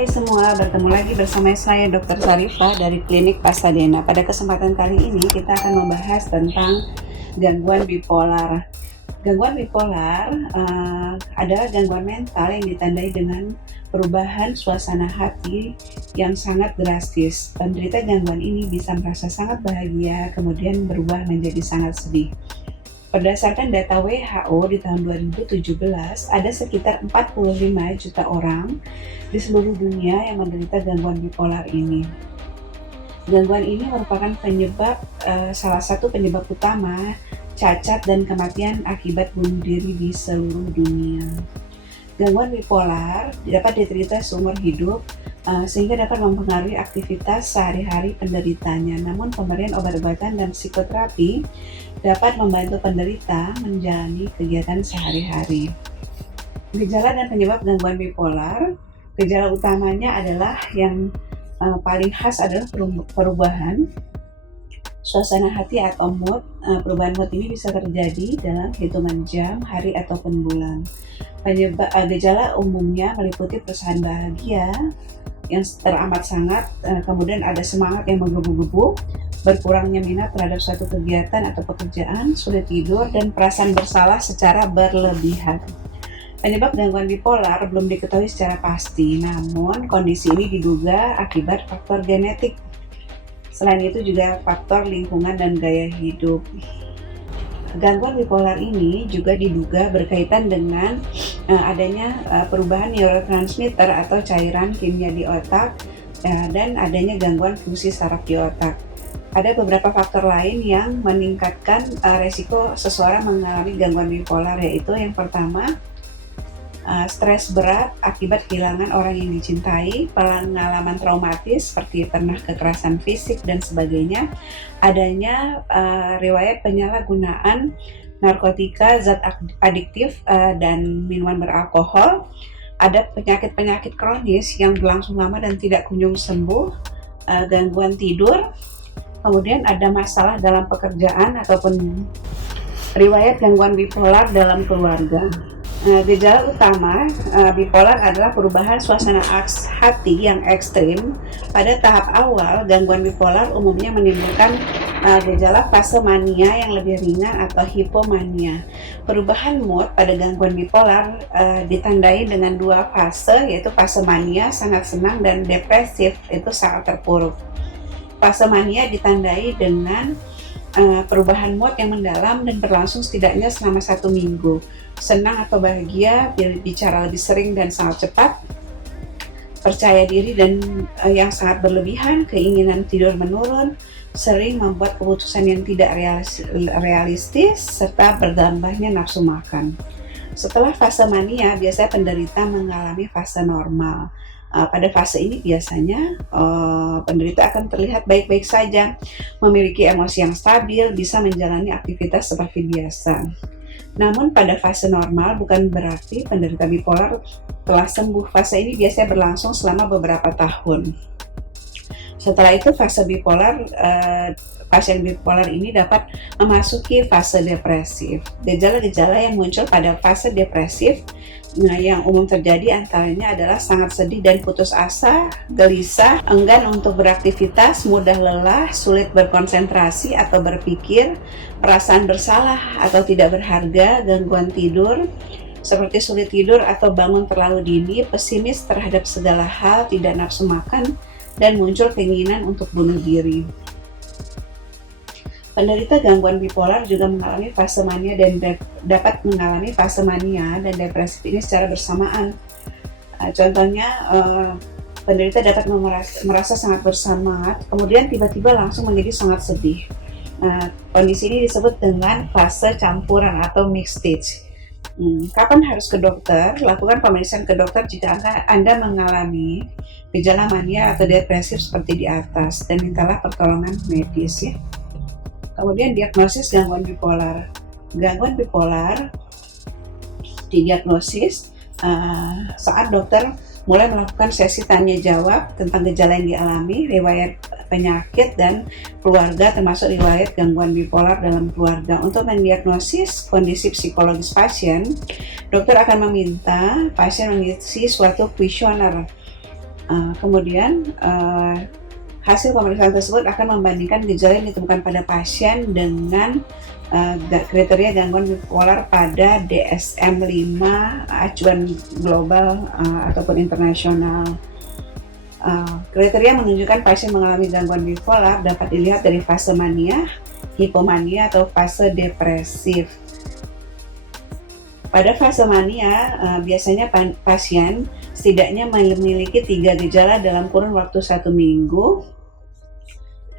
Hai semua, bertemu lagi bersama saya Dr. Sarifah dari Klinik Pasadena. Pada kesempatan kali ini kita akan membahas tentang gangguan bipolar. Gangguan bipolar adalah gangguan mental yang ditandai dengan perubahan suasana hati yang sangat drastis. Penderita gangguan ini bisa merasa sangat bahagia, kemudian berubah menjadi sangat sedih. Berdasarkan data WHO di tahun 2017, ada sekitar 45 juta orang di seluruh dunia yang menderita gangguan bipolar ini. Gangguan ini merupakan salah satu penyebab utama cacat dan kematian akibat bunuh diri di seluruh dunia. Gangguan bipolar dapat diderita seumur hidup sehingga dapat mempengaruhi aktivitas sehari-hari penderitanya. Namun pemberian obat-obatan dan psikoterapi dapat membantu penderita menjalani kegiatan sehari-hari. Gejala dan penyebab gangguan bipolar, gejala utamanya adalah yang paling khas adalah perubahan suasana hati atau mood. Perubahan mood ini bisa terjadi dalam hitungan jam, hari, ataupun bulan. Gejala umumnya meliputi perasaan bahagia yang teramat sangat, kemudian ada semangat yang menggebu-gebu, berkurangnya minat terhadap suatu kegiatan atau pekerjaan, sulit tidur, dan perasaan bersalah secara berlebihan. Penyebab gangguan bipolar belum diketahui secara pasti, namun kondisi ini diduga akibat faktor genetik. Selain itu juga faktor lingkungan dan gaya hidup. Gangguan bipolar ini juga diduga berkaitan dengan adanya perubahan neurotransmitter atau cairan kimia di otak dan adanya gangguan fungsi saraf di otak. Ada beberapa faktor lain yang meningkatkan resiko seseorang mengalami gangguan bipolar, yaitu yang pertama, stres berat akibat kehilangan orang yang dicintai, pengalaman traumatis seperti pernah kekerasan fisik dan sebagainya, adanya riwayat penyalahgunaan narkotika, zat adiktif dan minuman beralkohol, ada penyakit-penyakit kronis yang berlangsung lama dan tidak kunjung sembuh, gangguan tidur, kemudian ada masalah dalam pekerjaan ataupun riwayat gangguan bipolar dalam keluarga. Gejala utama bipolar adalah perubahan suasana hati yang ekstrim. Pada tahap awal, gangguan bipolar umumnya menimbulkan gejala fase mania yang lebih ringan atau hipomania. Perubahan mood pada gangguan bipolar ditandai dengan dua fase, yaitu fase mania sangat senang dan depresif itu sangat terpuruk. Fase mania ditandai dengan perubahan mood yang mendalam dan berlangsung setidaknya selama 1 minggu. Senang atau bahagia, bicara lebih sering dan sangat cepat, percaya diri dan yang sangat berlebihan, keinginan tidur menurun, sering membuat keputusan yang tidak realistis, serta bertambahnya nafsu makan. Setelah fase mania, biasanya penderita mengalami fase normal. Pada fase ini biasanya penderita akan terlihat baik-baik saja, memiliki emosi yang stabil, bisa menjalani aktivitas seperti biasa. Namun pada fase normal bukan berarti penderita bipolar telah sembuh. Fase ini biasanya berlangsung selama beberapa tahun. Setelah itu pasien bipolar ini dapat memasuki fase depresif. Gejala-gejala yang muncul pada fase depresif yang umum terjadi antaranya adalah sangat sedih dan putus asa, gelisah, enggan untuk beraktivitas, mudah lelah, sulit berkonsentrasi atau berpikir, perasaan bersalah atau tidak berharga, gangguan tidur, seperti sulit tidur atau bangun terlalu dini, pesimis terhadap segala hal, tidak nafsu makan, dan muncul keinginan untuk bunuh diri. Penderita gangguan bipolar juga mengalami fase mania dan dapat mengalami fase mania dan depresif ini secara bersamaan. Contohnya, penderita dapat merasa sangat bersemangat, kemudian tiba-tiba langsung menjadi sangat sedih. Kondisi ini disebut dengan fase campuran atau mixed stage. Kapan harus ke dokter? Lakukan pemeriksaan ke dokter jika Anda mengalami gejala mania atau depresif seperti di atas, dan mintalah pertolongan medis ya. Kemudian diagnosis gangguan bipolar. Gangguan bipolar didiagnosis saat dokter mulai melakukan sesi tanya jawab tentang gejala yang dialami, riwayat penyakit dan keluarga, termasuk riwayat gangguan bipolar dalam keluarga. Untuk mendiagnosis kondisi psikologis pasien, dokter akan meminta pasien mengisi suatu kuesioner Kemudian hasil pemeriksaan tersebut akan membandingkan gejala yang ditemukan pada pasien dengan kriteria gangguan bipolar pada DSM-5 acuan global ataupun internasional. Kriteria menunjukkan pasien mengalami gangguan bipolar dapat dilihat dari fase mania, hipomania, atau fase depresif. Pada fase mania, biasanya pasien setidaknya memiliki 3 gejala dalam kurun waktu 1 minggu,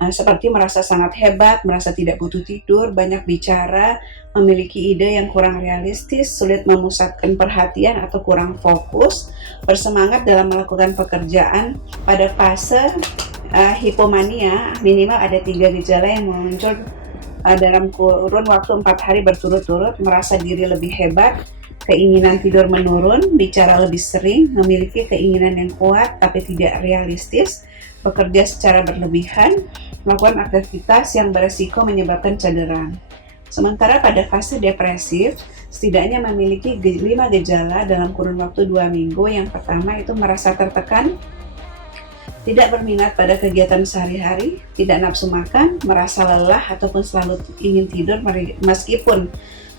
seperti merasa sangat hebat, merasa tidak butuh tidur, banyak bicara, memiliki ide yang kurang realistis, sulit memusatkan perhatian atau kurang fokus, bersemangat dalam melakukan pekerjaan. Pada fase hipomania, minimal ada 3 gejala yang muncul dalam kurun waktu 4 hari berturut-turut, merasa diri lebih hebat, keinginan tidur menurun, bicara lebih sering, memiliki keinginan yang kuat tapi tidak realistis, bekerja secara berlebihan, melakukan aktivitas yang beresiko menyebabkan cedera. Sementara pada fase depresif, setidaknya memiliki 5 gejala dalam kurun waktu 2 minggu. Yang pertama itu merasa tertekan, tidak berminat pada kegiatan sehari-hari, tidak nafsu makan, merasa lelah ataupun selalu ingin tidur meskipun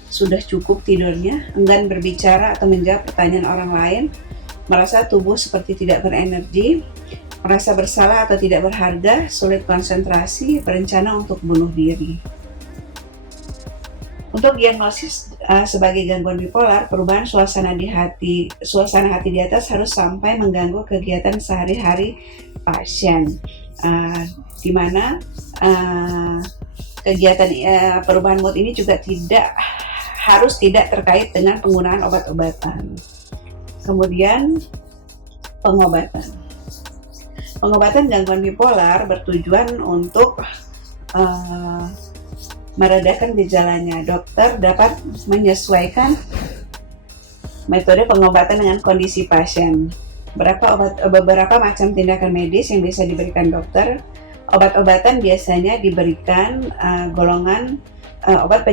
sudah cukup tidurnya, enggan berbicara atau menjawab pertanyaan orang lain, merasa tubuh seperti tidak berenergi, merasa bersalah atau tidak berharga, sulit konsentrasi, berencana untuk bunuh diri. Untuk diagnosis sebagai gangguan bipolar, perubahan suasana hati di atas harus sampai mengganggu kegiatan sehari-hari pasien, di mana kegiatan perubahan mood ini juga harus tidak terkait dengan penggunaan obat-obatan. Kemudian pengobatan gangguan bipolar bertujuan untuk meredakan gejalanya. Dokter dapat menyesuaikan metode pengobatan dengan kondisi pasien. Beberapa macam tindakan medis yang bisa diberikan dokter. Obat-obatan biasanya diberikan golongan obat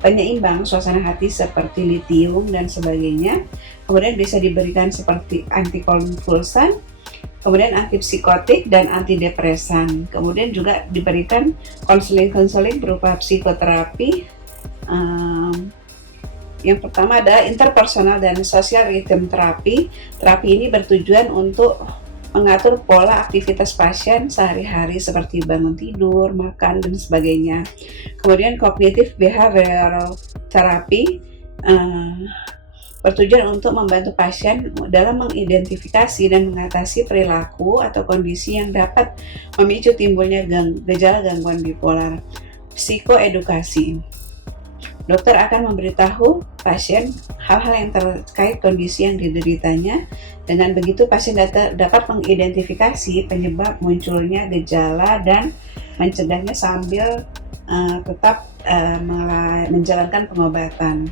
penyeimbang suasana hati seperti litium dan sebagainya. Kemudian bisa diberikan seperti antikonvulsan, kemudian antipsikotik dan antidepresan. Kemudian juga diberikan konseling berupa psikoterapi. Yang pertama adalah interpersonal dan social rhythm terapi. Terapi ini bertujuan untuk mengatur pola aktivitas pasien sehari-hari seperti bangun tidur, makan, dan sebagainya. Kemudian cognitive behavioral therapy bertujuan untuk membantu pasien dalam mengidentifikasi dan mengatasi perilaku atau kondisi yang dapat memicu timbulnya gejala gangguan bipolar. Psikoedukasi. Dokter akan memberitahu pasien hal-hal yang terkait kondisi yang dideritanya. Dengan begitu pasien dapat mengidentifikasi penyebab munculnya gejala dan mencegahnya sambil tetap menjalankan pengobatan.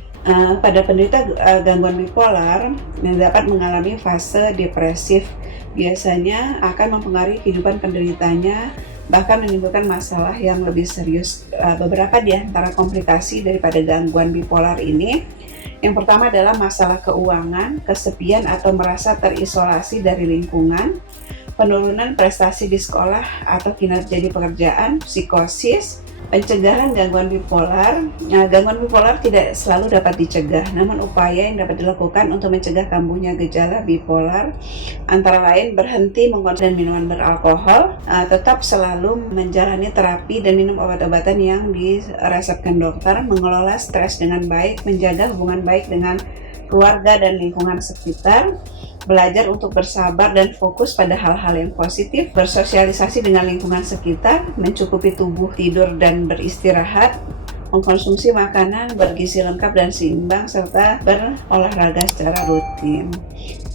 Pada penderita gangguan bipolar yang dapat mengalami fase depresif, biasanya akan mempengaruhi kehidupan penderitanya, bahkan menimbulkan masalah yang lebih serius. Beberapa di antara komplikasi daripada gangguan bipolar ini, yang pertama adalah masalah keuangan, kesepian atau merasa terisolasi dari lingkungan, penurunan prestasi di sekolah atau kinerja di pekerjaan, psikosis. Pencegahan gangguan bipolar. Gangguan bipolar tidak selalu dapat dicegah, namun upaya yang dapat dilakukan untuk mencegah kambuhnya gejala bipolar antara lain berhenti mengkonsumsi minuman beralkohol, tetap selalu menjalani terapi dan minum obat-obatan yang diresepkan dokter, mengelola stres dengan baik, menjaga hubungan baik dengan keluarga dan lingkungan sekitar, belajar untuk bersabar dan fokus pada hal-hal yang positif, bersosialisasi dengan lingkungan sekitar, mencukupi tubuh, tidur dan beristirahat, mengkonsumsi makanan bergizi lengkap dan seimbang, serta berolahraga secara rutin.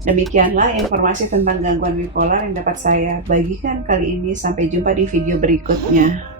Demikianlah informasi tentang gangguan bipolar yang dapat saya bagikan kali ini. Sampai jumpa di video berikutnya.